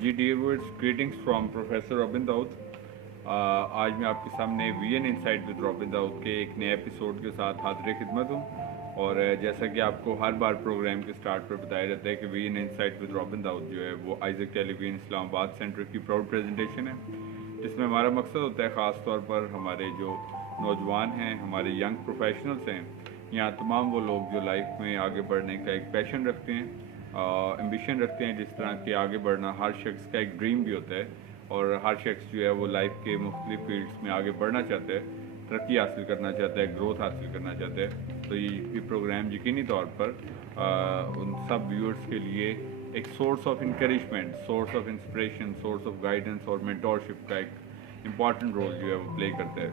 Ji dear viewers, greetings from professor Robin Daud. आज मैं आपके सामने VN insight with Robin Daud के एक नए एपिसोड के साथ हाजिर खिदमत हूँ। और जैसा कि आपको हर बार प्रोग्राम के स्टार्ट पर बताया जाता है कि VN insight with Robin Daud जो है वो आइजक टेलीविजन इस्लामाबाद सेंटर की प्राउड प्रेजेंटेशन है, जिसमें हमारा मकसद होता है ख़ास तौर पर हमारे जो नौजवान हैं, हमारे यंग प्रोफेशनल्स हैं, यहाँ तमाम वो लोग जो लाइफ में आगे बढ़ने का एक पैशन रखते हैं, एम्बिशन रखते हैं, जिस तरह के आगे बढ़ना हर शख्स का एक ड्रीम भी होता है और हर शख्स जो है वो लाइफ के मुख्तलिफ फील्ड्स में आगे बढ़ना चाहता है, तरक्की हासिल करना चाहता है, ग्रोथ हासिल करना चाहता है। तो ये प्रोग्राम यकीनी तौर पर उन सब व्यूअर्स के लिए एक source of encouragement, source of inspiration, source of guidance और मेंटोरशिप का एक इम्पॉर्टेंट रोल जो है वो प्ले करता है।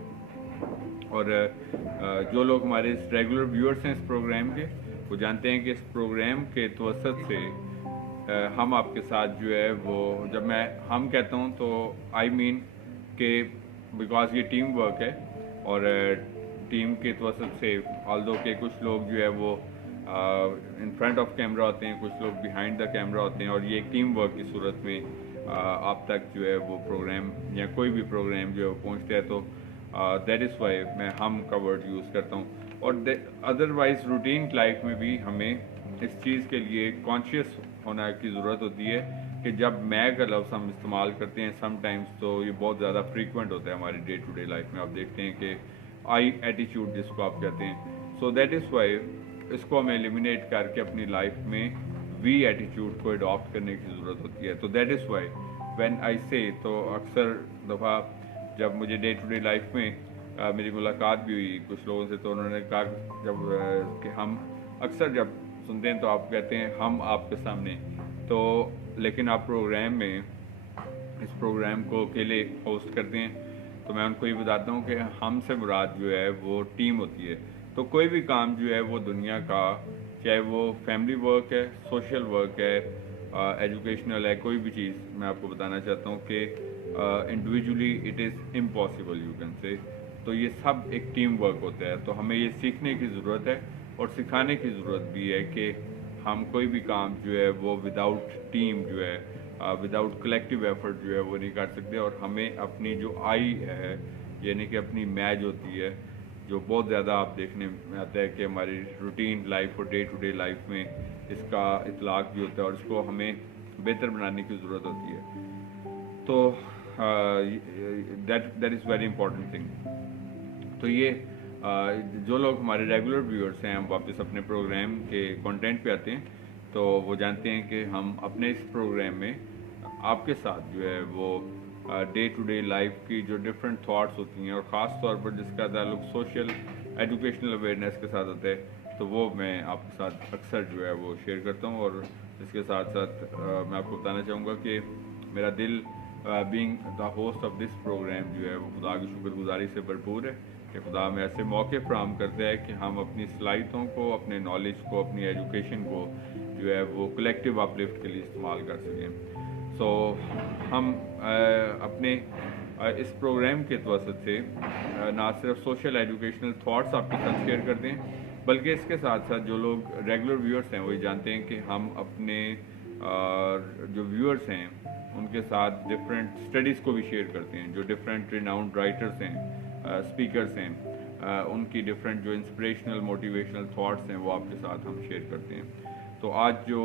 और जो लोग हमारे रेगुलर व्यूअर्स हैं इस प्रोग्राम के, वो जानते हैं कि इस प्रोग्राम के तवसत से हम आपके साथ जो है वो, जब मैं हम कहता हूँ तो आई मीन कि बिकॉज ये टीम वर्क है और टीम के तवसत से, ऑल्दो के कुछ लोग जो है वो इन फ्रंट ऑफ कैमरा होते हैं, कुछ लोग बिहाइंड द कैमरा होते हैं, और ये एक टीम वर्क की सूरत में आप तक जो है वो प्रोग्राम या कोई भी प्रोग्राम जो है वो पहुँचता है। तो दैट इज़ वाई मैं हम का वर्ड यूज़ करता हूँ। और अदरवाइज रूटीन लाइफ में भी हमें इस चीज़ के लिए कॉन्शियस होना की ज़रूरत होती है कि जब मैं का लफ्ज़ हम इस्तेमाल करते हैं समटाइम्स, तो ये बहुत ज़्यादा फ्रीक्वेंट होता है हमारी डे टू डे लाइफ में। आप देखते हैं कि आई एटीट्यूड जिसको आप कहते हैं, सो दैट इज़ वाई इसको हमें एलिमिनेट करके अपनी लाइफ में वी एटीट्यूड को अडॉप्ट करने की ज़रूरत होती है। तो that is why when I से, तो अक्सर दफ़ा जब मुझे डे टू डे लाइफ में मेरी मुलाकात भी हुई कुछ लोगों से, तो उन्होंने कहा जब कि हम अक्सर जब सुनते हैं तो आप कहते हैं हम आपके सामने, तो लेकिन आप प्रोग्राम में इस प्रोग्राम को अकेले होस्ट करते हैं। तो मैं उनको ये बताता हूँ कि हमसे मुराद जो है वो टीम होती है। तो कोई भी काम जो है वो दुनिया का, चाहे वो फैमिली वर्क है, सोशल वर्क है, एजुकेशनल है, कोई भी चीज़ मैं आपको बताना चाहता हूँ कि individually it is impossible you can say. तो ये सब एक टीम वर्क होता है। तो हमें ये सीखने की ज़रूरत है और सिखाने की ज़रूरत भी है कि हम कोई भी काम जो है वो विदाउट टीम जो है, विदाउट कलेक्टिव एफर्ट जो है वो नहीं कर सकते। और हमें अपनी जो आई है, यानी कि अपनी मैच होती है, जो बहुत ज़्यादा आप देखने में आता है कि हमारी रूटीन लाइफ और डे टू डे लाइफ में इसका इतलाक़ भी होता है और इसको हमें बेहतर बनाने की ज़रूरत होती है। तो that is very important thing. तो ये जो लोग हमारे रेगुलर व्यूअर्स हैं, हम वापस अपने प्रोग्राम के कंटेंट पे आते हैं, तो वो जानते हैं कि हम अपने इस प्रोग्राम में आपके साथ जो है वो डे टू डे लाइफ की जो डिफरेंट थॉट्स होती हैं, और ख़ास तौर पर जिसका ताल्लुक सोशल एजुकेशनल अवेयरनेस के साथ होता है, तो वो मैं आपके साथ अक्सर जो है वो शेयर करता हूँ। और इसके साथ साथ मैं आपको बताना चाहूँगा कि मेरा दिल being the host of this programme जो है वो खुदा की शुक्रगुजारी से भरपूर है कि खुदा में ऐसे मौके फ्राहम करता है कि हम अपनी सलाहियतों को, अपने नॉलेज को, अपनी एजुकेशन को जो है वो कलेक्टिव अपलिफ्ट के लिए इस्तेमाल कर सकें। सो हम अपने इस प्रोग्राम के तवसत से ना सिर्फ सोशल एजुकेशनल थॉट्स आपके साथ शेयर करते हैं, बल्कि इसके साथ साथ जो लोग रेगुलर व्यूअर्स हैं वही जानते हैं कि हम अपने जो व्यूअर्स हैं उनके साथ डिफरेंट स्टडीज़ को भी शेयर करते हैं। जो डिफरेंट रिनाउंड राइटर्स हैं, स्पीकर्स हैं, उनकी डिफरेंट जो इंस्पिरेशनल मोटिवेशनल थॉट्स हैं वो आपके साथ हम शेयर करते हैं। तो आज जो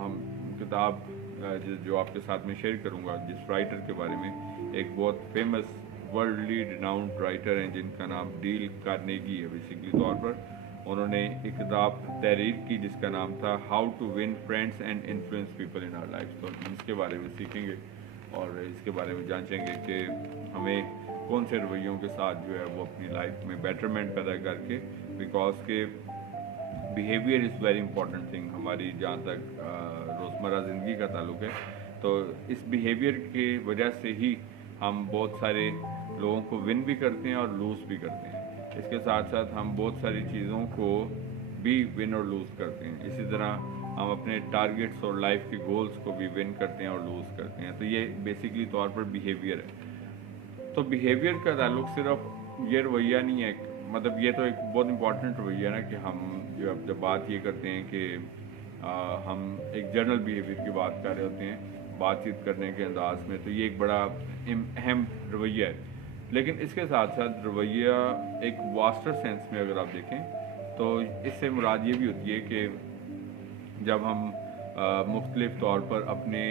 हम किताब जो आपके साथ में शेयर करूंगा, जिस राइटर के बारे में, एक बहुत फेमस वर्ल्डली रिनाउंड राइटर हैं जिनका नाम डील कार्नेगी है। बेसिकली तौर पर उन्होंने एक किताब तहरीर की जिसका नाम था how to win friends and influence people in our life. तो इसके बारे में सीखेंगे और इसके बारे में जांचेंगे कि हमें कौन से रवैयों के साथ जो है वो अपनी लाइफ में बेटरमेंट पैदा करके, बिकॉज के behaviour is very important thing हमारी जहाँ तक रोज़मर्रा ज़िंदगी का ताल्लुक है। तो इस बिहेवियर की वजह से ही हम बहुत सारे लोगों को विन भी करते हैं और लूज़ भी करते हैं। इसके साथ साथ हम बहुत सारी चीज़ों को भी विन और लूज़ करते हैं। इसी तरह हम अपने टारगेट्स और लाइफ के गोल्स को भी विन करते हैं और लूज़ करते हैं। तो ये बेसिकली तौर पर बिहेवियर है। तो बिहेवियर का ताल्लुक सिर्फ ये रवैया नहीं है, मतलब ये तो एक बहुत इंपॉर्टेंट रवैया है ना कि हम जब बात ये करते हैं कि हम एक जनरल बिहेवियर की बात कर रहे होते हैं, بات چیت کرنے کے انداز میں، تو یہ ایک بڑا اہم رویہ ہے. لیکن اس کے ساتھ ساتھ رویہ ایک واسٹر سینس میں اگر آپ دیکھیں تو اس سے مراد یہ بھی ہوتی ہے کہ جب ہم مختلف طور پر اپنے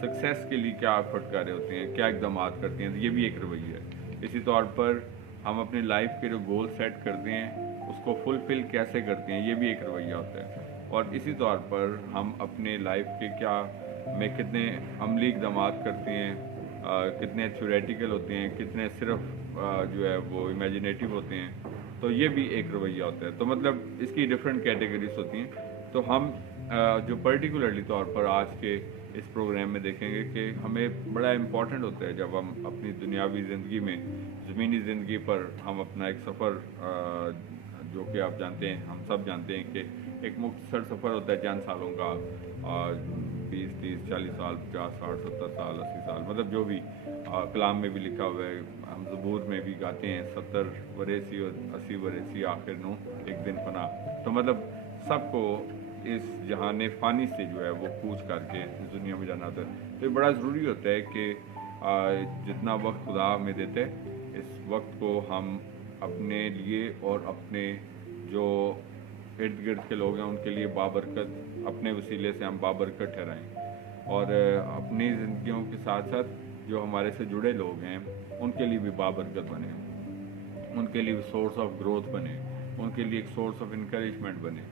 سکسیس کے لیے کیا ایفرٹ کر رہے ہوتے ہیں، کیا اقدامات کرتے ہیں، تو یہ بھی ایک رویہ ہے. اسی طور پر ہم اپنے لائف کے جو گول سیٹ کرتے ہیں اس کو فلفل کیسے کرتے ہیں، یہ بھی ایک رویہ ہوتا ہے. اور اسی طور پر ہم اپنے لائف کے میں کتنے عملی اقدامات کرتے ہیں، کتنے تھیوریٹیکل ہوتے ہیں، کتنے صرف جو ہے وہ امیجنیٹو ہوتے ہیں، تو یہ بھی ایک رویہ ہوتا ہے. تو مطلب اس کی ڈفرینٹ کیٹیگریز ہوتی ہیں. تو ہم جو پرٹیکولرلی طور پر آج کے اس پروگرام میں دیکھیں گے کہ ہمیں بڑا امپورٹنٹ ہوتا ہے جب ہم اپنی دنیاوی زندگی میں، زمینی زندگی پر ہم اپنا ایک سفر، جو کہ آپ جانتے ہیں، ہم سب جانتے ہیں کہ ایک مختصر سفر ہوتا ہے چند سالوں کا، 20 30 40 سال، 50 60 70 سال 80 سال، مطلب جو بھی کلام میں بھی لکھا ہوا ہے، ہم زبور میں بھی گاتے ہیں 70 وریسی اور 80 وریسی آخر نو ایک دن فنا. تو مطلب سب کو اس جہان فانی سے جو ہے وہ کوچ کر کے اس دنیا میں جانا ہوتا ہے. تو یہ بڑا ضروری ہوتا ہے کہ جتنا وقت خدا ہمیں دیتے اس وقت کو ہم اپنے لیے اور اپنے جو ارد گرد کے لوگ ہیں ان کے لیے بابرکت، اپنے وسیلے سے ہم بابرکت ٹھہرائیں، اور اپنی زندگیوں کے ساتھ ساتھ جو ہمارے سے جڑے لوگ ہیں ان کے لیے بھی بابرکت بنے، ان کے لیے سورس آف گروتھ بنے، ان کے لیے ایک سورس آف انکریجمنٹ بنے،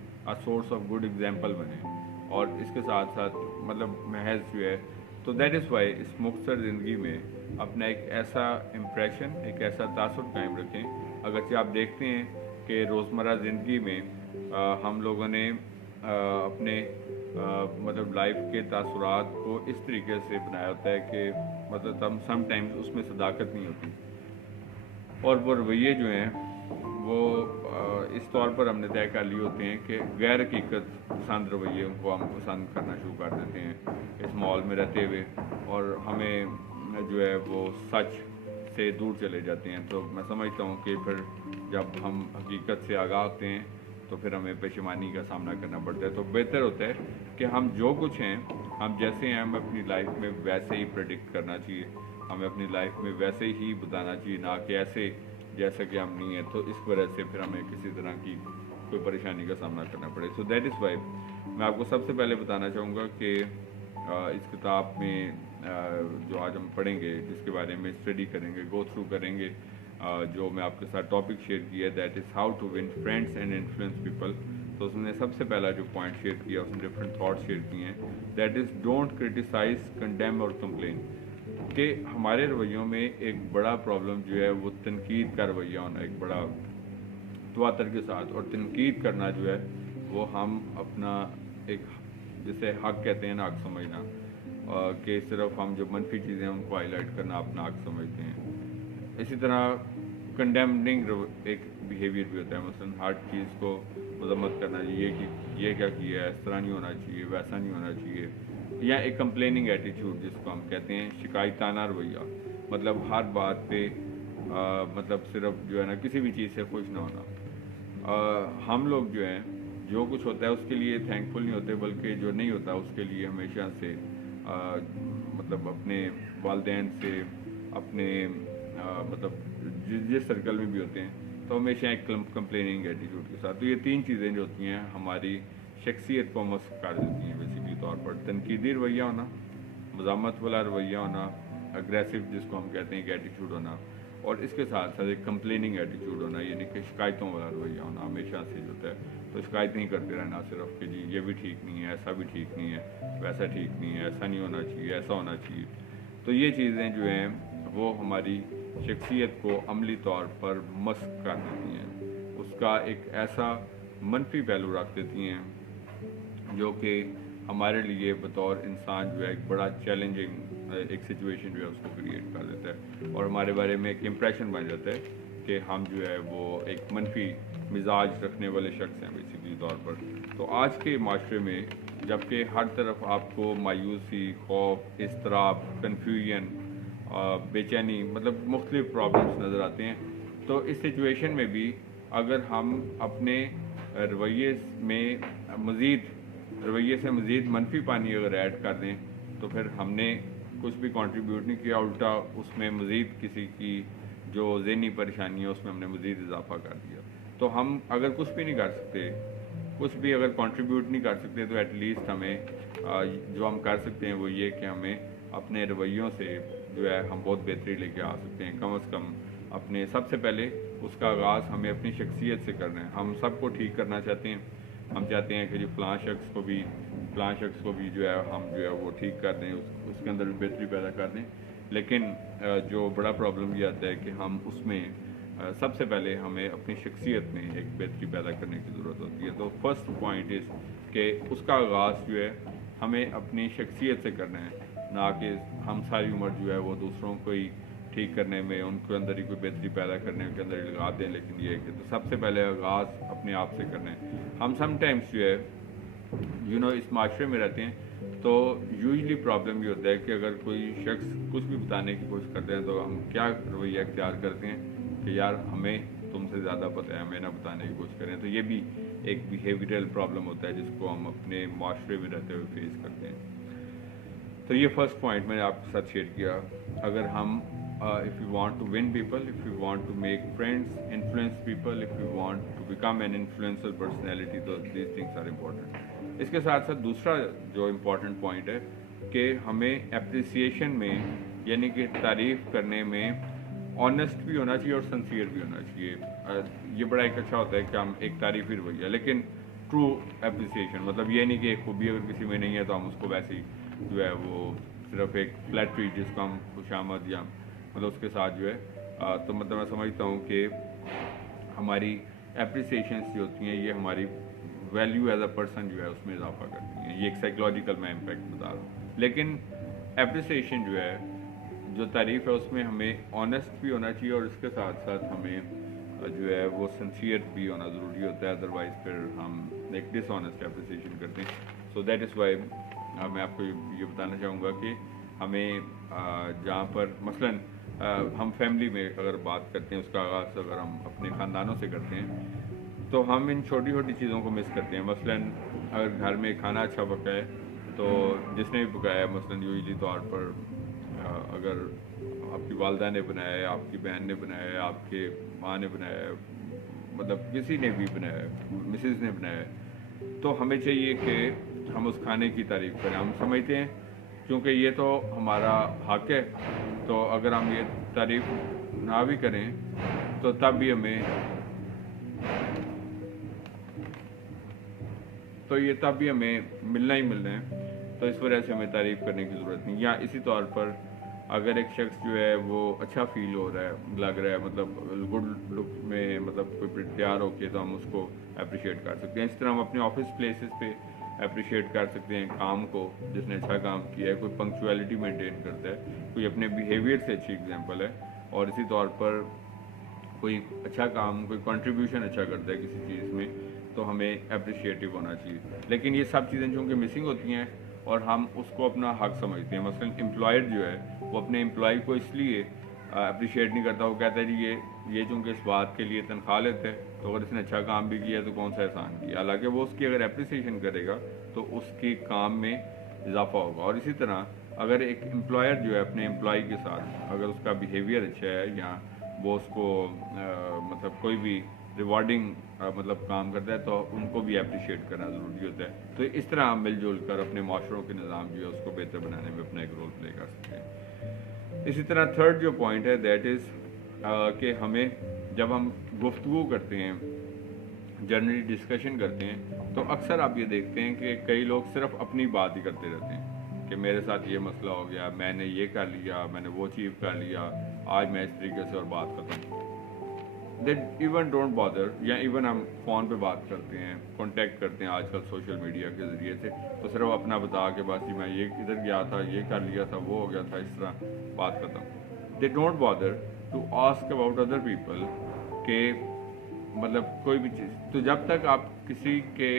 سورس آف گڈ ایگزامپل بنے. اور اس کے ساتھ ساتھ مطلب محض جو ہے، تو دیٹ از وائی اس مختصر زندگی میں اپنا ایک ایسا امپریشن، ایک ایسا تاثر قائم رکھیں. اگرچہ آپ دیکھتے ہیں کہ روزمرہ زندگی میں ہم لوگوں نے اپنے مطلب لائف کے تاثرات کو اس طریقے سے بنایا ہوتا ہے کہ مطلب ہم سم ٹائمز اس میں صداقت نہیں ہوتی، اور وہ رویے جو ہیں وہ اس طور پر ہم نے طے کر لیے ہوتے ہیں کہ غیر حقیقت پسند رویے ان کو ہم پسند کرنا شروع کر دیتے ہیں اس ماحول میں رہتے ہوئے، اور ہمیں جو ہے وہ سچ سے دور چلے جاتے ہیں. تو میں سمجھتا ہوں کہ پھر جب ہم حقیقت سے آگاہ ہوتے ہیں تو پھر ہمیں پشیمانی کا سامنا کرنا پڑتا ہے. تو بہتر ہوتا ہے کہ ہم جو کچھ ہیں، ہم جیسے ہیں، ہمیں اپنی لائف میں ویسے ہی پریڈکٹ کرنا چاہیے، ہمیں اپنی لائف میں ویسے ہی بتانا چاہیے، نہ کہ ایسے جیسا کہ ہم نہیں ہیں تو اس وجہ سے پھر ہمیں کسی طرح کی کوئی پریشانی کا سامنا کرنا پڑے. سو دیٹ از وائی میں آپ کو سب سے پہلے بتانا چاہوں گا کہ اس کتاب میں جو آج ہم پڑھیں گے، جس کے بارے میں اسٹڈی کریں گے، گو تھرو کریں گے، جو میں آپ کے ساتھ ٹاپک شیئر کیا ہے، that is how to win friends and influence people. تو اس نے سب سے پہلا جو پوائنٹ شیئر کیا، اس نے ڈفرینٹ تھاٹس شیئر کیے ہیں، that is don't criticise, condemn اور کمپلین. کہ ہمارے رویوں میں ایک بڑا پرابلم جو ہے وہ تنقید کا رویہ ہونا، ایک بڑا تواتر کے ساتھ، اور تنقید کرنا جو ہے وہ ہم اپنا ایک جسے حق کہتے ہیں نا، حق سمجھنا، کہ صرف ہم جو منفی چیزیں ہیں ان کو ہائی لائٹ کرنا اپنا حق سمجھتے ہیں. اسی طرح کنڈیمنگ ایک بیہیویئر بھی ہوتا ہے، مثلاً ہر چیز کو مذمت کرنا، یہ کیا کیا ہے، اس طرح نہیں ہونا چاہیے، ویسا نہیں ہونا چاہیے، یا ایک کمپلیننگ ایٹیچیوڈ جس کو ہم کہتے ہیں شکایتانہ رویہ، مطلب ہر بات پہ مطلب صرف جو ہے نا کسی بھی چیز سے خوش نہ ہونا. ہم لوگ جو ہیں جو کچھ ہوتا ہے اس کے لیے تھینکفل نہیں ہوتے، بلکہ جو نہیں ہوتا اس کے لیے ہمیشہ سے مطلب اپنے والدین سے، اپنے مطلب جس سرکل میں بھی ہوتے ہیں تو ہمیشہ ایک کمپلیننگ ایٹیٹیوڈ کے ساتھ. تو یہ تین چیزیں جو ہوتی ہیں ہماری شخصیت کو مسخ کر دیتی ہیں بیسیکلی طور پر: تنقیدی رویہ ہونا، مزاحمت والا رویہ ہونا، اگریسو جس کو ہم کہتے ہیں کہ ایٹیٹیوڈ ہونا، اور اس کے ساتھ ساتھ ایک کمپلیننگ ایٹیٹیوڈ ہونا، یعنی کہ شکایتوں والا رویہ ہونا، ہمیشہ سے جو ہوتا ہے تو شکایت نہیں کرتے رہنا صرف کہ جی یہ بھی ٹھیک نہیں ہے، ایسا بھی ٹھیک نہیں ہے، ویسا ٹھیک نہیں ہے، ایسا نہیں ہونا چاہیے، ایسا ہونا چاہیے. تو یہ چیزیں جو ہیں وہ ہماری شخصیت کو عملی طور پر مسخ کر دیتی ہیں، اس کا ایک ایسا منفی پہلو رکھ دیتی ہیں جو کہ ہمارے لیے بطور انسان جو ہے ایک بڑا چیلنجنگ ایک سچویشن جو ہے اس کو کریٹ کر دیتا ہے، اور ہمارے بارے میں ایک امپریشن بن جاتا ہے کہ ہم جو ہے وہ ایک منفی مزاج رکھنے والے شخص ہیں بیسیکلی طور پر. تو آج کے معاشرے میں جب کہ ہر طرف آپ کو مایوسی، خوف، اضطراب، کنفیوژن، بے چینی، مطلب مختلف پرابلمس نظر آتے ہیں، تو اس سچویشن میں بھی اگر ہم اپنے رویے سے مزید منفی پانی اگر ایڈ کر دیں तो फिर हमने कुछ भी कंट्रीब्यूट नहीं किया, उल्टा उसमें मज़ीद किसी की जो ज़हनी परेशानी है उसमें हमने मज़ीद इजाफा कर दिया। तो हम अगर कुछ भी नहीं कर सकते, कुछ भी अगर कंट्रीब्यूट नहीं कर सकते, तो एटलीस्ट हमें जो हम कर सकते हैं वो ये कि हमें अपने रवैयों से जो है हम बहुत बेहतरी लेके आ सकते हैं। कम से कम अपने सबसे पहले उसका आगाज़ हमें अपनी शख्सियत से करना है। हम सबको ठीक करना चाहते हैं, हम चाहते हैं कि जो फ़लाँ शख्स को भी जो है हम जो है वो ठीक कर दें, उसके अंदर भी बेहतरी पैदा कर दें। लेकिन जो बड़ा प्रॉब्लम ये आता है कि हम उसमें सबसे पहले हमें अपनी शख्सियत में एक बेहतरी पैदा करने की ज़रूरत होती है। तो फर्स्ट पॉइंट इज़ कि उसका आगाज़ जो है हमें अपनी शख्सियत से करना है, ना कि हम सारी उम्र जो है वो दूसरों को ही ठीक करने में, उनके अंदर ही कोई बेहतरी पैदा करने के अंदर ही लगा दें। लेकिन ये है कि तो सबसे पहले आगाज़ अपने आप से करना है। हम समटाइम्स जो है इस माशरे में रहते हैं, तो यूजली प्रॉब्लम ये होता है कि अगर कोई शख्स कुछ भी बताने की कोशिश करते हैं तो हम क्या रवैया इख्तियार करते हैं कि यार हमें तुमसे ज़्यादा पता है, हमें ना बताने की कोशिश करें। तो ये भी एक बिहेवियरल प्रॉब्लम होता है जिसको हम अपने माशरे में रहते हुए फेस करते हैं। तो ये फर्स्ट पॉइंट मैंने आपके साथ शेयर किया। अगर हम if you want to win people, if you want to make friends, influence people, if you want to become an influencer personality, तो दीज थिंग्स आर इम्पॉर्टेंट। इसके साथ साथ दूसरा जो इम्पॉर्टेंट पॉइंट है कि हमें एप्रिसिएशन में, यानी कि तारीफ़ करने में ऑनेस्ट भी होना चाहिए और सिंसियर भी होना चाहिए। ये बड़ा एक अच्छा होता है कि हम एक तारीफ़ ही रवैया, लेकिन ट्रू एप्रिसिएशन, मतलब ये नहीं कि एक खूबी अगर किसी में नहीं है तो हम उसको वैसे ही जो है वो सिर्फ एक फ्लैटरी जिसको हम खुशामद या मतलब उसके साथ जो है तो मतलब मैं समझता हूँ कि हमारी एप्रिसिएशंस जो होती हैं ये हमारी वैल्यू एज अ पर्सन जो है उसमें इजाफा करती हैं। ये एक साइकोलॉजिकल मैं इम्पैक्ट बता रहा हूँ। लेकिन एप्रिसिएशन जो है, जो तारीफ़ है, उसमें हमें ऑनेस्ट भी होना चाहिए और इसके साथ साथ हमें जो है वो सिंसियर भी होना ज़रूरी होता है। अदरवाइज़ फिर हम एक डिसऑनेस्ट एप्रिसिएशन करते हैं। सो दैट इज़ वाई मैं आपको ये बताना चाहूँगा कि हमें जहाँ पर मसलन हम फैमिली में अगर बात करते हैं, उसका आगाज़ अगर हम अपने ख़ानदानों से करते हैं तो हम इन छोटी छोटी चीज़ों को मिस करते हैं। मसलन अगर घर में खाना अच्छा पका है तो जिसने भी पकाया है, मसलन यूजली तौर पर अगर आपकी वालदा ने बनाया है, आपकी बहन ने बनाया है, आपके माँ ने बनाया है, मतलब किसी ने भी बनाया है, मिसेज़ ने बनाया है, तो हमें चाहिए कि हम उस खाने की तारीफ़ करें। हम समझते हैं क्योंकि ये तो हमारा हक़ है, तो अगर हम ये तारीफ़ ना भी करें तो तब भी हमें मिलना ही मिलना है, तो इस वजह से हमें तारीफ़ करने की ज़रूरत नहीं। या इसी तौर पर अगर एक शख्स जो है वो अच्छा फील हो रहा है, लग रहा है, मतलब गुड लुक में, मतलब कोई तैयार होके, तो हम उसको अप्रिशिएट कर सकते हैं। इस तरह हम अपने ऑफिस प्लेसेस पे अप्रिशिएट कर सकते हैं काम को, जिसने अच्छा काम किया है, कोई पंक्चुअलिटी मेंटेन करता है, कोई अपने बिहेवियर से अच्छी एग्जांपल है, और इसी तौर पर कोई अच्छा काम, कोई कंट्रीब्यूशन अच्छा करता है किसी चीज़ में, तो हमें अप्रिशिएटिव होना चाहिए। लेकिन ये सब चीज़ें चूँकि मिसिंग होती हैं और हम उसको अपना हक समझते हैं। मसलन एम्प्लॉयर जो है वो अपने एम्प्लॉय को इसलिए अप्रिशिएट नहीं करता, वो कहता है जी ये चूँकि इस बात के लिए तनख्वाह लेते हैं, तो अगर इसने अच्छा काम भी किया तो कौन सा एहसान किया। हालांकि वो उसकी अगर अप्रिसिएशन करेगा तो उसके काम में इजाफा होगा। और इसी तरह अगर एक एम्प्लॉयर जो है अपने एम्प्लॉय के साथ अगर उसका बिहेवियर अच्छा है, या वो उसको मतलब कोई भी रिवॉर्डिंग मतलब काम करता है, तो उनको भी अप्रिशिएट करना ज़रूरी होता है। तो इस तरह हम मिलजुल कर अपने माशरों के निज़ाम जो है उसको बेहतर बनाने में अपना एक रोल प्ले कर सकते हैं। इसी तरह थर्ड जो पॉइंट है दैट इज़ कि हमें जब हम गुफ्तगू करते हैं, जनरली डिस्कशन करते हैं, तो अक्सर आप ये देखते हैं कि कई लोग सिर्फ अपनी बात ही करते रहते हैं कि मेरे साथ ये मसला हो गया, मैंने ये कर लिया, मैंने वो अचीव कर लिया, आज मैं इस तरीके से, और बात ख़त्म। दैट इवन डोंट बॉदर, या इवन हम फ़ोन पे बात करते हैं, कांटेक्ट करते हैं आजकल सोशल मीडिया के ज़रिए से, तो सिर्फ अपना बता के बस मैं ये इधर गया था, ये कर लिया था, वो हो गया था, इस तरह बात ख़त्म। They don't bother to ask about other people के मतलब कोई भी चीज़। तो जब तक आप किसी के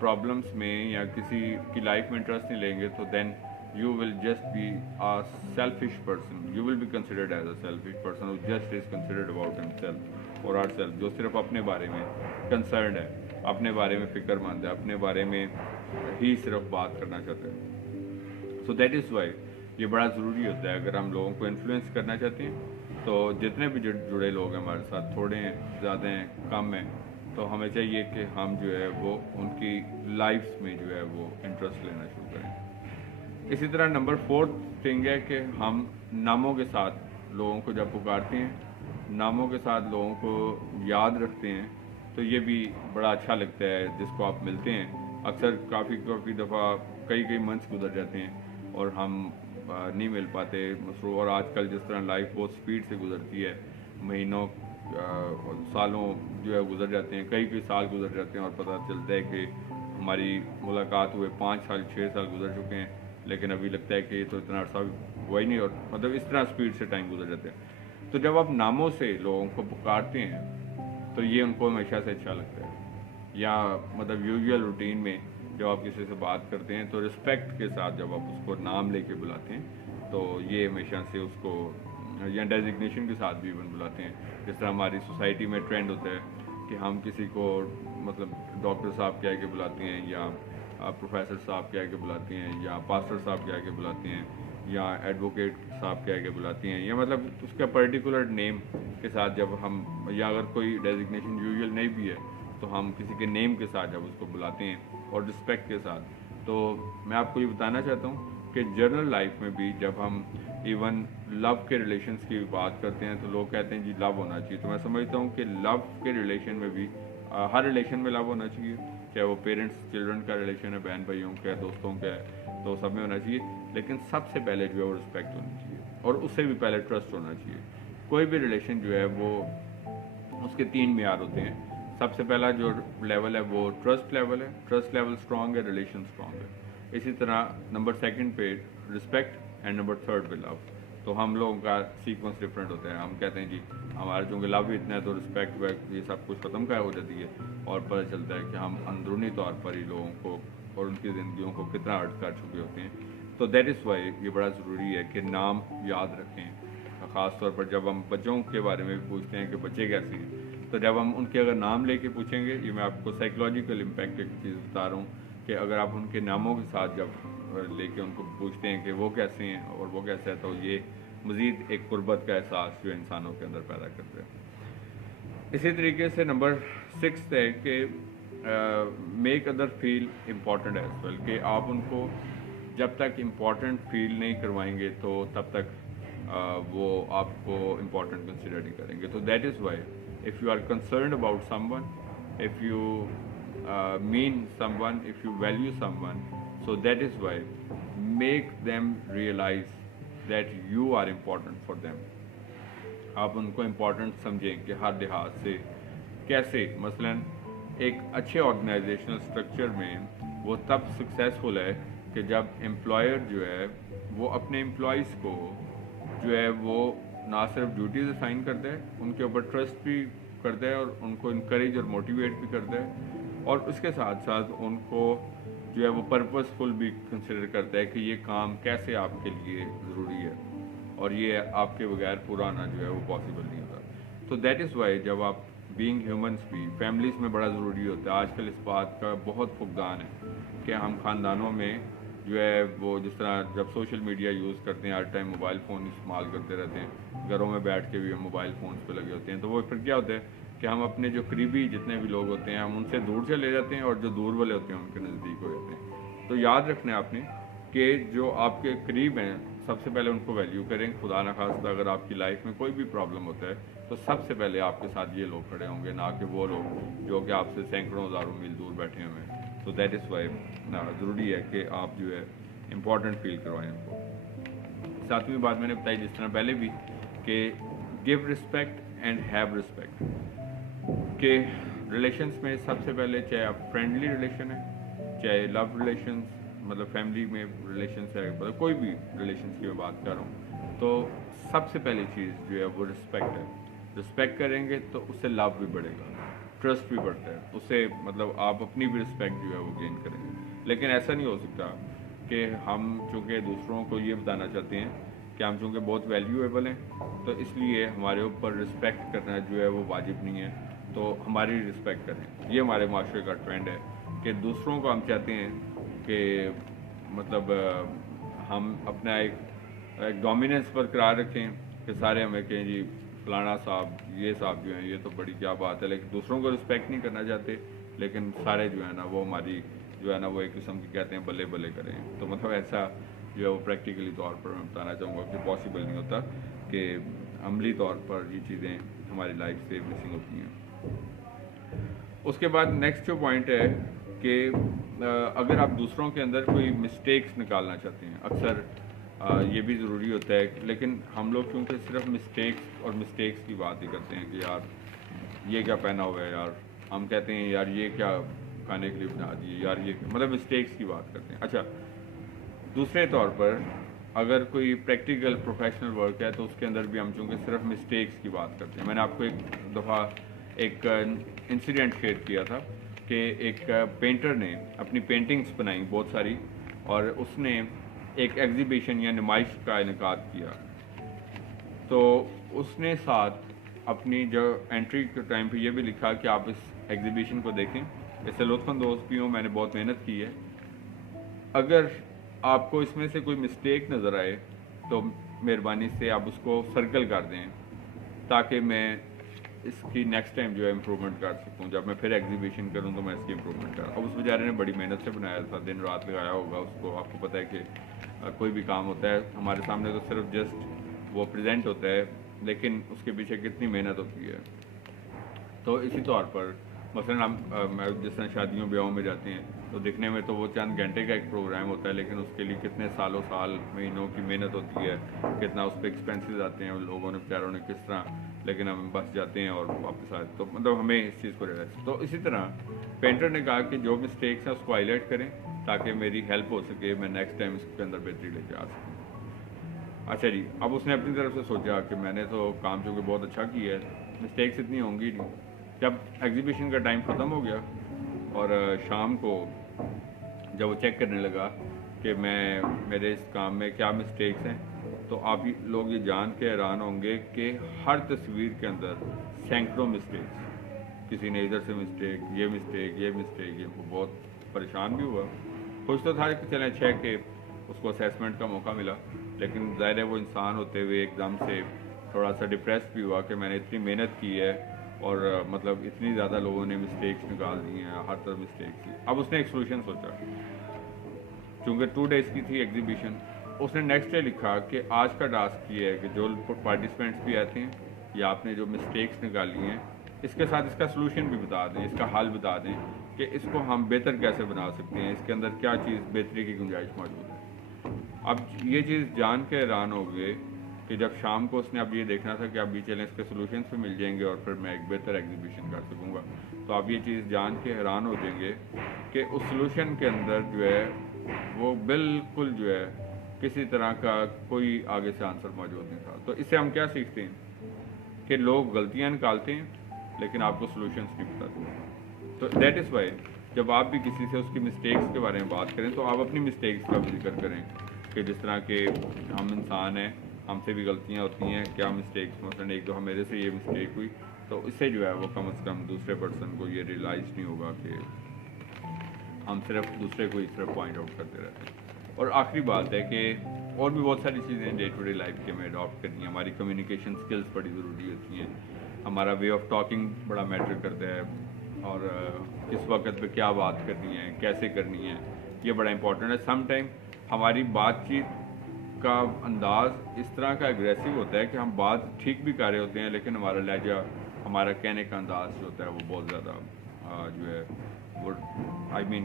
प्रॉब्लम्स में या किसी की लाइफ में इंटरेस्ट नहीं लेंगे, तो then you will just be a selfish person. You will be considered as a selfish person who just is considered about himself or herself, जो सिर्फ अपने बारे में concerned है, अपने बारे में फिक्रमंद है, अपने बारे में ही सिर्फ बात करना चाहते हैं। सो दैट इज़ वाई ये बड़ा ज़रूरी होता है। अगर हम लोगों को इन्फ्लुएंस करना चाहते हैं तो जितने भी जुड़े लोग हैं हमारे साथ, थोड़े हैं, ज़्यादा हैं, कम हैं, तो हमें चाहिए कि हम जो है वो उनकी लाइफ्स में जो है वो इंटरेस्ट लेना शुरू करें। इसी तरह नंबर 4 थिंग है कि हम नामों के साथ लोगों को जब पुकारते हैं, नामों के साथ लोगों को याद रखते हैं, तो ये भी बड़ा अच्छा लगता है जिसको आप मिलते हैं। अक्सर काफ़ी दफ़ा कई मंथ्स गुजर जाते हैं और हम नहीं मिल पाते मसरूफ़, और आजकल जिस तरह लाइफ बहुत स्पीड से गुजरती है, महीनों सालों जो है गुजर जाते हैं, कई साल गुजर जाते हैं और पता चलता है कि हमारी मुलाकात हुए 5 साल 6 साल गुजर चुके हैं, लेकिन अभी लगता है कि तो इतना अर्सा हुआ ही नहीं, और मतलब इस तरह स्पीड से टाइम गुजर जाते हैं। तो जब आप नामों से लोगों को पुकारते हैं तो ये उनको हमेशा से अच्छा लगता है। या मतलब यूजुअल रूटीन में जब आप किसी से बात करते हैं तो रिस्पेक्ट के साथ जब आप उसको नाम लेके बुलाते हैं तो ये हमेशा से उसको, या डेजिग्नेशन के साथ भी इवन बुलाते हैं। जिस तरह हमारी सोसाइटी में ट्रेंड होता है कि हम किसी को मतलब डॉक्टर साहब कह के बुलाते हैं, या प्रोफेसर साहब कह के बुलाते हैं, या पास्टर साहब कह के बुलाते हैं, या एडवोकेट साहब कह के बुलाती हैं, या मतलब उसका पर्टिकुलर नेम के साथ जब हम, या अगर कोई डेजिग्नेशन यूजुअल नहीं भी है तो हम किसी के नेम के साथ जब उसको बुलाते हैं और रिस्पेक्ट के साथ। तो मैं आपको ये बताना चाहता हूँ कि जनरल लाइफ में भी जब हम इवन लव के रिलेशंस की बात करते हैं तो लोग कहते हैं जी लव होना चाहिए। तो मैं समझता हूँ कि लव के रिलेशन में भी हर रिलेशन में लव होना चाहिए, चाहे वो पेरेंट्स चिल्ड्रन का रिलेशन है, बहन भाइयों का है, दोस्तों का है, तो सब में होना चाहिए। लेकिन सबसे पहले जो है वो रिस्पेक्ट होनी चाहिए, और उससे भी पहले ट्रस्ट होना चाहिए। कोई भी रिलेशन जो है वो उसके 3 मेयार होते हैं। सबसे पहला जो लेवल है वो ट्रस्ट लेवल है, ट्रस्ट लेवल स्ट्रॉन्ग है, रिलेशन स्ट्रॉन्ग है। इसी तरह नंबर 2 पे रिस्पेक्ट एंड नंबर 3 पे लव। तो हम लोगों का सीक्वेंस डिफरेंट होता है। हम कहते हैं जी हमारा चूँकि लव इतना है तो रिस्पेक्ट वैक्ट ये सब कुछ ख़त्म का हो जाती है, और पता चलता है कि हम अंदरूनी तौर पर ही लोगों को और उनकी ज़िंदगियों को कितना हर्ट कर चुके होते हैं। तो दैट इज़ वाई ये बड़ा ज़रूरी है कि नाम याद रखें। ख़ास तौर पर जब हम बच्चों के बारे में भी पूछते हैं कि बच्चे कैसे हैं, तो जब हम उनके अगर नाम लेके पूछेंगे, ये मैं आपको साइकोलॉजिकल इम्पैक्ट एक चीज़ बता रहा हूँ कि अगर आप उनके नामों के साथ जब लेके उनको पूछते हैं कि वो कैसे हैं और वो कैसा है, तो ये मज़ीद एक कुर्बत का एहसास जो इंसानों के अंदर पैदा करते हैं। इसी तरीके से नंबर 6 है कि make other feel important as well, कि आप उनको जब तक इम्पॉर्टेंट फील नहीं करवाएंगे तो तब तक वो आपको इम्पॉर्टेंट कंसिडर नहीं करेंगे। तो that is why if you are concerned about someone, if you mean someone, if you value someone, so that is why make them realize that you are important for them. आप उनको important समझें कि हर लिहाज से कैसे, मसलन एक अच्छे ऑर्गेनाइजेशनल स्ट्रक्चर में वो तब सक्सेसफुल है कि जब एम्प्लॉयर जो है वो अपने एम्प्लॉयज़ को जो है वो ना सिर्फ ड्यूटीज असाइन करता है, उनके ऊपर ट्रस्ट भी करता है और उनको इनकरेज और मोटिवेट भी करता है, और उसके साथ साथ उनको जो है वो पर्पसफुल भी कंसिडर करता है कि ये काम कैसे आपके लिए ज़रूरी है और ये आपके बगैर पूरा आना जो है वो पॉसिबल नहीं होता। तो दैट इज़ वाई जब आप बीइंग ह्यूमंस भी फैमिलीज़ में बड़ा ज़रूरी होता है। आजकल इस बात का बहुत फुकदान है कि हम ख़ानदानों में जो है वो जिस तरह जब सोशल मीडिया यूज़ करते हैं, हर टाइम मोबाइल फ़ोन इस्तेमाल करते रहते हैं, घरों में बैठ के भी हम मोबाइल फ़ोन्स पे लगे होते हैं, तो वो फिर क्या होता है कि हम अपने जो करीबी जितने भी लोग होते हैं हम उनसे दूर चले जाते हैं, और जो दूर वाले होते हैं उनके नज़दीक हो जाते हैं। तो याद रखना है आपने कि जो आपके करीब हैं सबसे पहले उनको वैल्यू करें। खुदा न खास्ता अगर आपकी लाइफ में कोई भी प्रॉब्लम होता है तो सबसे पहले आपके साथ ये लोग खड़े होंगे, ना कि वो लोग जो कि आपसे सैकड़ों हज़ारों मील दूर बैठे हुए हैं। तो दैट इज़ वाई ज़रूरी है कि आप जो है इम्पॉर्टेंट फील करवाएं उनको। 7वीं बात मैंने बताई जिस तरह पहले भी कि give respect and have respect, कि रिलेशंस में सबसे पहले चाहे आप फ्रेंडली रिलेशन है, चाहे लव रिलेशंस मतलब फैमिली में रिलेशंस है, मतलब कोई भी रिलेशंस की मैं बात कर रहा हूँ, तो सबसे पहली चीज़ जो है वो रिस्पेक्ट है। रिस्पेक्ट करेंगे तो उससे लव भी बढ़ेगा, ट्रस्ट भी बढ़ता है, उससे मतलब आप अपनी भी रिस्पेक्ट जो है वो गेन करेंगे। लेकिन ऐसा नहीं हो सकता कि हम चूँकि दूसरों को ये बताना चाहते हैं कि हम चूँकि बहुत वैल्यूएबल हैं तो इसलिए हमारे ऊपर रिस्पेक्ट करना जो है वो वाजिब नहीं है, तो हमारी रिस्पेक्ट करें। ये हमारे माशरे का ट्रेंड है कि दूसरों को हम चाहते हैं कि मतलब हम अपना एक डोमिनेंस बरकरार रखें कि सारे हमें कहें जी फलाना साहब ये साहब जो हैं ये तो बड़ी क्या बात है, लेकिन दूसरों को रिस्पेक्ट नहीं करना चाहते, लेकिन सारे जो है ना वो हमारी जो है ना वो एक किस्म की कहते हैं बल्ले बल्ले करें। तो मतलब ऐसा जो है वो प्रैक्टिकली तौर पर मैं बताना चाहूँगा कि पॉसिबल नहीं होता कि अमली तौर पर ये चीज़ें हमारी लाइफ से मिसिंग होती हैं। उसके बाद नेक्स्ट जो पॉइंट है कि अगर आप दूसरों के अंदर कोई मिस्टेक्स निकालना चाहते हैं, अक्सर ये भी ज़रूरी होता है, लेकिन हम लोग क्योंकि सिर्फ मिस्टेक्स की बात ही करते हैं कि यार ये क्या पहना हुआ है, यार हम कहते हैं यार ये क्या खाने के लिए बना दिए, यार ये मतलब मिस्टेक्स की बात करते हैं। अच्छा, दूसरे तौर पर अगर कोई प्रैक्टिकल प्रोफेशनल वर्क है तो उसके अंदर भी हम चूँकि सिर्फ मिस्टेक्स की बात करते हैं। मैंने आपको एक दफ़ा एक इंसिडेंट शेयर किया था कि एक पेंटर ने अपनी पेंटिंग्स बनाई बहुत सारी, और उसने एक एग्जीबिशन या नुमाइश का इनेकाद किया। तो उसने साथ अपनी जो एंट्री के टाइम पे ये भी लिखा कि आप इस एग्जीबिशन को देखें, इससे लुत्फ़अंदोज़ भी हूँ, मैंने बहुत मेहनत की है। अगर आपको इसमें से कोई मिस्टेक नज़र आए तो मेहरबानी से आप उसको सर्कल कर दें ताकि मैं इसकी नेक्स्ट टाइम जो है इम्प्रूवमेंट कर सकूं। जब मैं फिर एग्जीबिशन करूं तो मैं इसकी इम्प्रूवमेंट करूँ। अब उस बेचारे ने बड़ी मेहनत से बनाया था, दिन रात लगाया होगा उसको। आपको पता है कि कोई भी काम होता है हमारे सामने तो सिर्फ जस्ट वो प्रेजेंट होता है, लेकिन उसके पीछे कितनी मेहनत होती है। तो इसी तौर पर मसलन हम जिस तरह शादियों ब्याहों में जाते हैं तो दिखने में तो वो चंद घंटे का एक प्रोग्राम होता है, लेकिन उसके लिए कितने सालों साल महीनों की मेहनत होती है, कितना उस पर एक्सपेंसेस आते हैं उन लोगों ने बेचारों ने किस तरह, लेकिन हम बस जाते हैं और वापस आते। तो मतलब हमें इस चीज़ को रियलाइज। तो इसी तरह पेंटर ने कहा कि जो मिस्टेक्स हैं उसको हाईलाइट करें ताकि मेरी हेल्प हो सके, मैं नेक्स्ट टाइम इसके अंदर बेहतरी लेके आ सकूँ। अच्छा जी, अब उसने अपनी तरफ से सोचा कि मैंने तो काम चूँकि बहुत अच्छा किया है, मिस्टेक्स इतनी होंगी नहीं। जब एग्जीबिशन का टाइम ख़त्म हो गया और शाम को जब वो चेक करने लगा कि मेरे इस काम में क्या मिस्टेक्स हैं, तो आप लोग ये जान के हैरान होंगे कि हर तस्वीर के अंदर सैकड़ों मिस्टेक्स। किसी ने इधर से मिस्टेक, ये वो बहुत परेशान भी हुआ। खुश तो था कि चलें अच्छा है कि उसको असेसमेंट का मौका मिला, लेकिन ज़ाहिर है वो इंसान होते हुए एकदम से थोड़ा सा डिप्रेस भी हुआ कि मैंने इतनी मेहनत की है और मतलब इतनी ज़्यादा लोगों ने मिस्टेक्स निकाल दी हैं, हर तरफ मिस्टेक्स थी। अब उसने एक सोल्यूशन सोचा, चूँकि 2 डेज़ की थी एग्जीबिशन। उसने नेक्स्ट डे लिखा कि आज का टास्क ये है कि जो पार्टिसिपेंट्स भी आते हैं या आपने जो मिस्टेक्स निकाली हैं, इसके साथ इसका सोल्यूशन भी बता दें, इसका हल बता दें कि इसको हम बेहतर कैसे बना सकते हैं, इसके अंदर क्या चीज़ बेहतरी की गुंजाइश मौजूद है। अब ये चीज़ जान के हैरान हो गए कि जब शाम को उसने अब ये देखना था कि अब ये चलें इसके सोल्यूशन भी मिल जाएंगे और फिर मैं एक बेहतर एग्जीबिशन कर सकूँगा। तो आप ये चीज़ जान के हैरान हो जाएंगे कि उस सोल्यूशन के अंदर जो है वो बिल्कुल जो है किसी तरह का कोई आगे से आंसर मौजूद नहीं था। तो इससे हम क्या सीखते हैं कि लोग गलतियाँ निकालते हैं लेकिन आपको सोल्यूशंस नहीं बताते। तो दैट इज़ वाई जब आप भी किसी से उसकी मिस्टेक्स के बारे में बात करें तो आप अपनी मिस्टेक्स का भी जिक्र करें कि जिस तरह के हम इंसान हैं, हमसे भी गलतियाँ होती हैं, क्या मिस्टेक्स, मसलन एक दफ़ा मेरे से ये मिस्टेक हुई, तो इससे जो है वो कम से कम दूसरे पर्सन को ये रियलाइज़ नहीं होगा कि हम सिर्फ दूसरे को ही सिर्फ पॉइंट आउट करते रहते हैं। और आखिरी बात है कि और भी बहुत सारी चीज़ें डे टू डे लाइफ के में अडॉप्ट करनी है। हमारी कम्युनिकेशन स्किल्स बड़ी ज़रूरी होती हैं, हमारा वे ऑफ टॉकिंग बड़ा मैटर करता है, और किस वक्त पे क्या बात करनी है, कैसे करनी है, ये बड़ा इंपॉर्टेंट है। सम टाइम हमारी बातचीत का अंदाज़ इस तरह का एग्रेसिव होता है कि हम बात ठीक भी कर रहे होते हैं, लेकिन हमारा लहजा, हमारा कहने का अंदाज़ जो होता है वो बहुत ज़्यादा जो है वो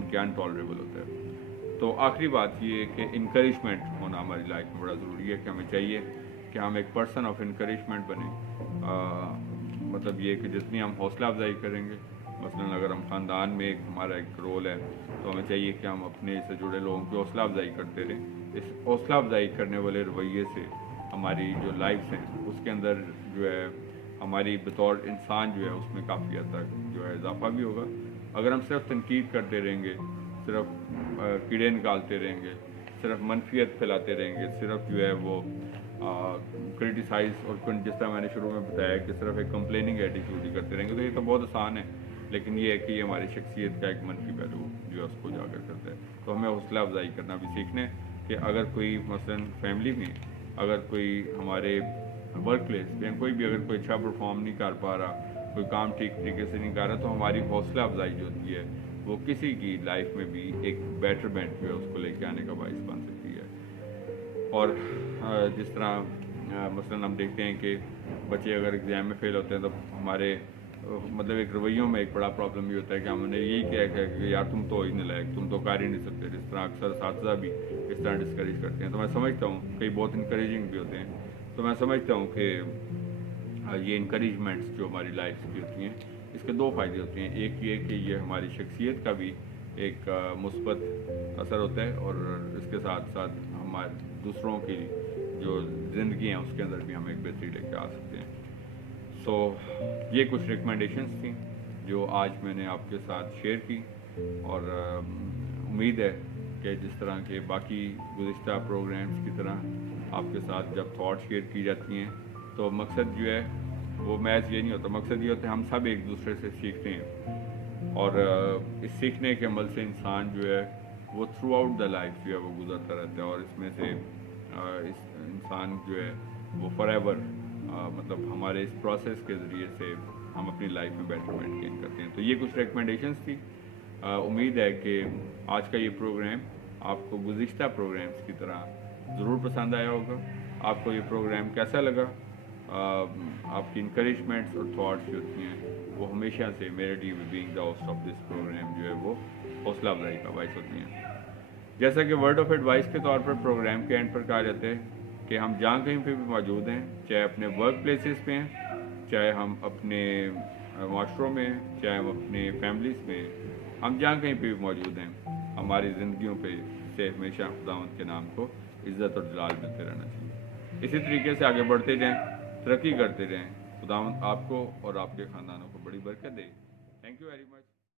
कि अनटॉलरेबल होता है। तो आखिरी बात ये है कि इंकरेजमेंट होना हमारी लाइफ में बड़ा ज़रूरी है कि हमें चाहिए कि हम एक पर्सन ऑफ इंकरेजमेंट बने। मतलब ये कि जितनी हम हौसला अफजाई करेंगे, मसलन अगर हम ख़ानदान में हमारा एक रोल है तो हमें चाहिए कि हम अपने से जुड़े लोगों की हौसला अफजाई करते रहें। इस हौसला अफजाई करने वाले रवैये से हमारी जो लाइफ्स हैं उसके अंदर जो है हमारी बतौर इंसान जो है उसमें काफ़ी हद तक जो है इजाफा भी होगा। अगर हम सिर्फ तनकीद करते रहेंगे, सिर्फ कीड़े निकालते रहेंगे, सिर्फ मनफियत फैलाते रहेंगे, सिर्फ जो है वो क्रिटिसाइज़ और जिस तरह मैंने शुरू में बताया कि सिर्फ एक कंप्लेनिंग एटीट्यूड ही करते रहेंगे, तो ये तो बहुत आसान है, लेकिन ये है कि ये हमारी शख्सियत का एक मनफी पहलू जो है उसको उजागर करता है। तो हमें हौसला अफजाई करना भी सीखना है کہ اگر کوئی مثلاً فیملی میں اگر کوئی ہمارے ورک پلیس پہ کوئی بھی اگر کوئی اچھا پرفارم نہیں کر پا رہا، کوئی کام ٹھیک طریقے سے نہیں کر رہا، تو ہماری حوصلہ افزائی جو ہوتی ہے وہ کسی کی لائف میں بھی ایک بیٹرمنٹ جو ہے اس کو لے کے آنے کا باعث بن سکتی ہے۔ اور جس طرح مثلاً ہم دیکھتے ہیں کہ بچے اگر ایگزام میں فیل ہوتے ہیں تو ہمارے مطلب ایک رویوں میں ایک بڑا پرابلم یہ ہوتا ہے کہ ہم نے یہی کیا کہ یار تم تو ہی نالائق، تم تو کر ہی نہیں سکتے، جس طرح اکثر اساتذہ بھی اس طرح ڈسکریج کرتے ہیں۔ تو میں سمجھتا ہوں کئی بہت انکریجنگ بھی ہوتے ہیں، تو میں سمجھتا ہوں کہ یہ انکریجمنٹس جو ہماری لائف کی ہوتی ہیں اس کے دو فائدے ہوتے ہیں۔ ایک یہ کہ یہ ہماری شخصیت کا بھی ایک مثبت اثر ہوتا ہے، اور اس کے ساتھ ساتھ ہمارے دوسروں کی جو زندگی ہیں اس کے اندر بھی ہم ایک بہتری لے کے آ سکتے ہیں۔ سو یہ کچھ ریکمنڈیشنس تھیں جو آج میں نے آپ کے ساتھ شیئر کی، اور امید ہے کہ جس طرح کے باقی گزشتہ پروگرامز کی طرح آپ کے ساتھ جب تھاٹ شیئر کی جاتی ہیں تو مقصد جو ہے وہ محض یہ نہیں ہوتا، مقصد یہ ہوتا ہے ہم سب ایک دوسرے سے سیکھتے ہیں، اور اس سیکھنے کے عمل سے انسان جو ہے وہ تھرو آؤٹ دا لائف جو ہے وہ گزرتا رہتا ہے، اور اس میں سے اس انسان جو ہے وہ فار ایور مطلب ہمارے اس پروسیس کے ذریعے سے ہم اپنی لائف میں بیٹرمنٹ گین کرتے ہیں۔ تو یہ کچھ ریکمنڈیشنس تھی۔ امید ہے کہ آج کا یہ پروگرام آپ کو گزشتہ پروگرامز کی طرح ضرور پسند آیا ہوگا۔ آپ کو یہ پروگرام کیسا لگا؟ آپ کی انکریجمنٹس اور تھاٹس جو ہوتی ہیں وہ ہمیشہ سے میرے لیے being the host of this programme جو ہے وہ حوصلہ افزائی کا باعث ہوتی ہیں۔ جیسا کہ ورڈ آف ایڈوائس کے طور پر پروگرام کے اینڈ پر کہا جاتا ہے کہ ہم جہاں کہیں پہ بھی موجود ہیں، چاہے اپنے ورک پلیسز پہ ہیں، چاہے ہم اپنے معاشروں میں ہیں، چاہے ہم اپنے فیملیز میں ہیں، ہم جہاں کہیں پہ بھی موجود ہیں، ہماری زندگیوں پہ سے ہمیشہ خداوند کے نام کو عزت اور جلال ملتے رہنا چاہیے۔ اسی طریقے سے آگے بڑھتے جائیں، ترقی کرتے رہیں۔ خداوند آپ کو اور آپ کے خاندانوں کو بڑی برکت دے۔ Thank you very much.